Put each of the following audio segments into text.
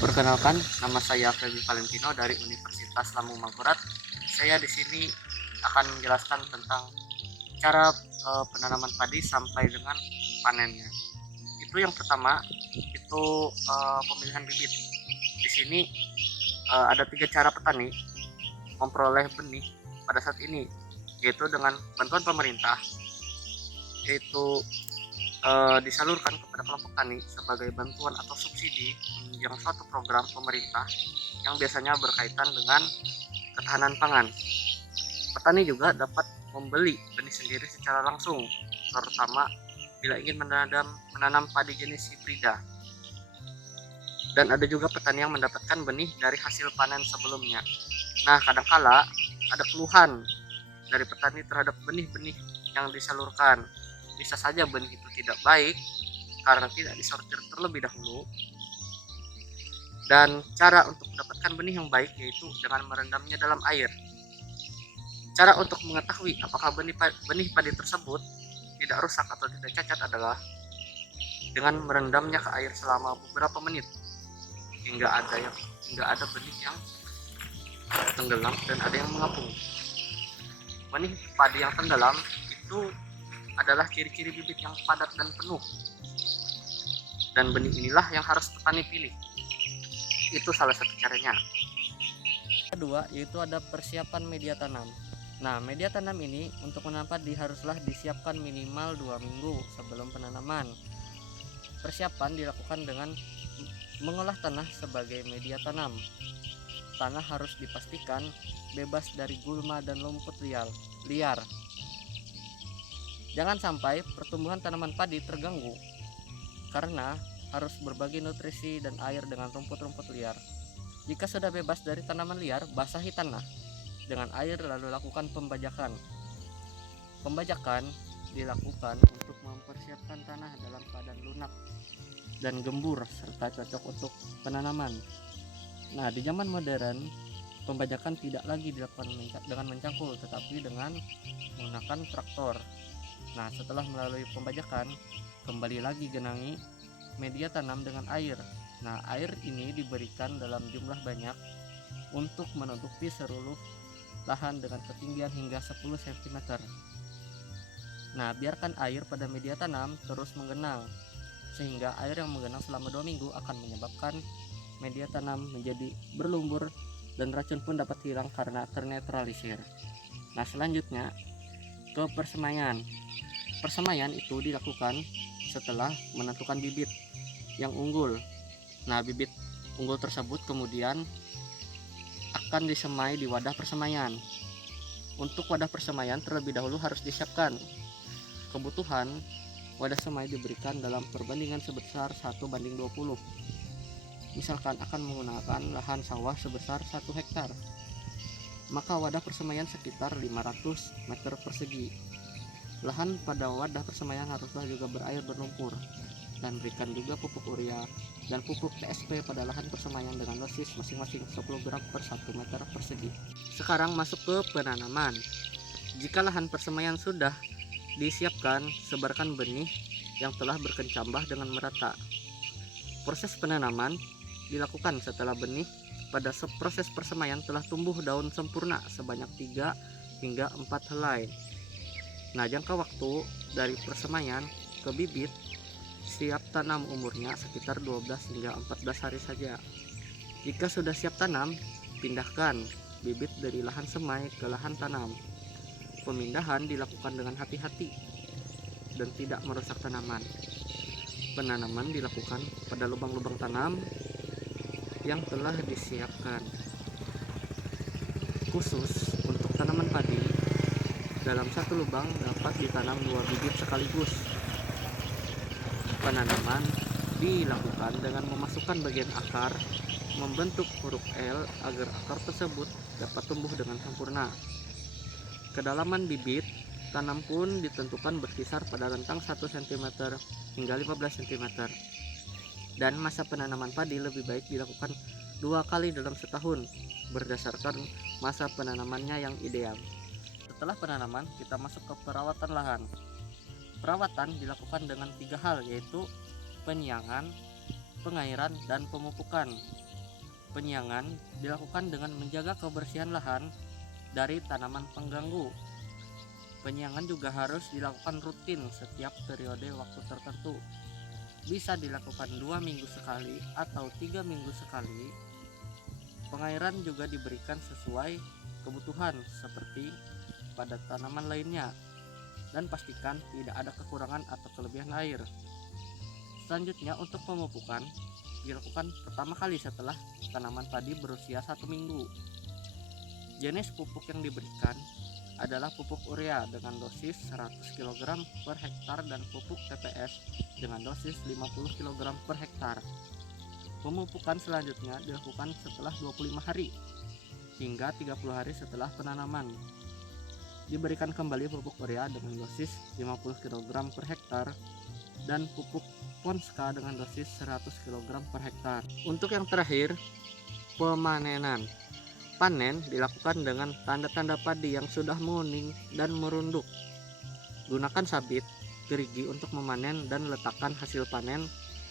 Perkenalkan, nama saya Feby Valentino dari Universitas Lambung Mangkurat. Saya di sini akan menjelaskan tentang cara penanaman padi sampai dengan panennya. Itu yang pertama, itu pemilihan bibit. Di sini ada 3 cara petani memperoleh benih pada saat ini, yaitu dengan bantuan pemerintah, yaitu disalurkan kepada kelompok tani sebagai bantuan atau subsidi yang suatu program pemerintah yang biasanya berkaitan dengan ketahanan pangan. Petani juga dapat membeli benih sendiri secara langsung, terutama bila ingin menanam padi jenis hibrida. Dan ada juga petani yang mendapatkan benih dari hasil panen sebelumnya. Nah, kadangkala ada keluhan dari petani terhadap benih-benih yang disalurkan. Bisa saja benih itu tidak baik karena tidak disortir terlebih dahulu. Dan cara untuk mendapatkan benih yang baik yaitu dengan merendamnya dalam air. Cara untuk mengetahui apakah benih padi tersebut tidak rusak atau tidak cacat adalah dengan merendamnya ke air selama beberapa menit hingga ada benih yang tenggelam dan ada yang mengapung. Benih padi yang tenggelam itu adalah ciri-ciri bibit yang padat dan penuh, dan benih inilah yang harus petani pilih. Itu salah satu caranya. Kedua, yaitu ada persiapan media tanam. Nah, media tanam ini untuk menanam padi haruslah disiapkan minimal 2 minggu sebelum penanaman. Persiapan dilakukan dengan mengolah tanah sebagai media tanam. Tanah harus dipastikan bebas dari gulma dan rumput liar. Jangan sampai pertumbuhan tanaman padi terganggu karena harus berbagi nutrisi dan air dengan rumput-rumput liar. Jika sudah bebas dari tanaman liar, basahi tanah dengan air lalu lakukan pembajakan. Pembajakan dilakukan untuk mempersiapkan tanah dalam keadaan lunak dan gembur serta cocok untuk penanaman. Nah, di zaman modern, pembajakan tidak lagi dilakukan dengan mencangkul tetapi dengan menggunakan traktor. Nah, setelah melalui pembajakan, kembali lagi genangi media tanam dengan air. Nah, air ini diberikan dalam jumlah banyak untuk menutupi seluruh lahan dengan ketinggian hingga 10 cm. Nah, biarkan air pada media tanam terus menggenang, sehingga air yang menggenang selama 2 minggu akan menyebabkan media tanam menjadi berlumpur dan racun pun dapat hilang karena ternetralisir. Nah, selanjutnya ke persemaian. Persemaian itu dilakukan setelah menentukan bibit yang unggul. Nah, bibit unggul tersebut kemudian akan disemai di wadah persemaian. Untuk wadah persemaian terlebih dahulu harus disiapkan. Kebutuhan wadah semai diberikan dalam perbandingan sebesar 1:20. Misalkan akan menggunakan lahan sawah sebesar 1 hektar, maka wadah persemaian sekitar 500 meter persegi. Lahan pada wadah persemaian haruslah juga berair berlumpur, dan berikan juga pupuk urea dan pupuk TSP pada lahan persemaian dengan dosis masing-masing 10 gram per 1 meter persegi. Sekarang masuk ke penanaman. Jika lahan persemaian sudah disiapkan, sebarkan benih yang telah berkecambah dengan merata. Proses penanaman dilakukan setelah benih pada proses persemaian telah tumbuh daun sempurna sebanyak 3 hingga 4 helai. Nah, jangka waktu dari persemaian ke bibit siap tanam umurnya sekitar 12 hingga 14 hari saja. Jika sudah siap tanam, pindahkan bibit dari lahan semai ke lahan tanam. Pemindahan dilakukan dengan hati-hati dan tidak merusak tanaman. Penanaman dilakukan pada lubang-lubang tanam yang telah disiapkan. Khusus untuk tanaman padi, dalam satu lubang dapat ditanam 2 bibit sekaligus. Penanaman dilakukan dengan memasukkan bagian akar membentuk huruf L agar akar tersebut dapat tumbuh dengan sempurna. Kedalaman bibit tanam pun ditentukan berkisar pada rentang 1 cm hingga 15 cm. Dan masa penanaman padi lebih baik dilakukan 2 kali dalam setahun berdasarkan masa penanamannya yang ideal. Setelah penanaman, kita masuk ke perawatan lahan. Perawatan dilakukan dengan 3 hal, yaitu penyiangan, pengairan, dan pemupukan. Penyiangan dilakukan dengan menjaga kebersihan lahan dari tanaman pengganggu. Penyiangan juga harus dilakukan rutin setiap periode waktu tertentu. Bisa dilakukan 2 minggu sekali atau 3 minggu sekali. Pengairan juga diberikan sesuai kebutuhan seperti pada tanaman lainnya, dan pastikan tidak ada kekurangan atau kelebihan air. Selanjutnya, untuk pemupukan dilakukan pertama kali setelah tanaman padi berusia 1 minggu. Jenis pupuk yang diberikan adalah pupuk urea dengan dosis 100 kg per hektar dan pupuk TPS dengan dosis 50 kg per hektar. Pemupukan selanjutnya dilakukan setelah 25 hari hingga 30 hari setelah penanaman. Diberikan kembali pupuk urea dengan dosis 50 kg per hektar dan pupuk Ponska dengan dosis 100 kg per hektar. Untuk yang terakhir, pemanenan. Panen dilakukan dengan tanda-tanda padi yang sudah menguning dan merunduk. Gunakan sabit gerigi untuk memanen dan letakkan hasil panen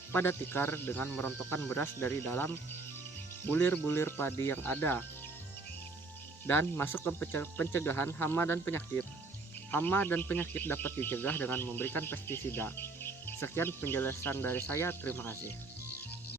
pada tikar dengan merontokkan beras dari dalam bulir-bulir padi yang ada. Dan masuk ke pencegahan hama dan penyakit. Hama dan penyakit dapat dicegah dengan memberikan pestisida. Sekian penjelasan dari saya, terima kasih.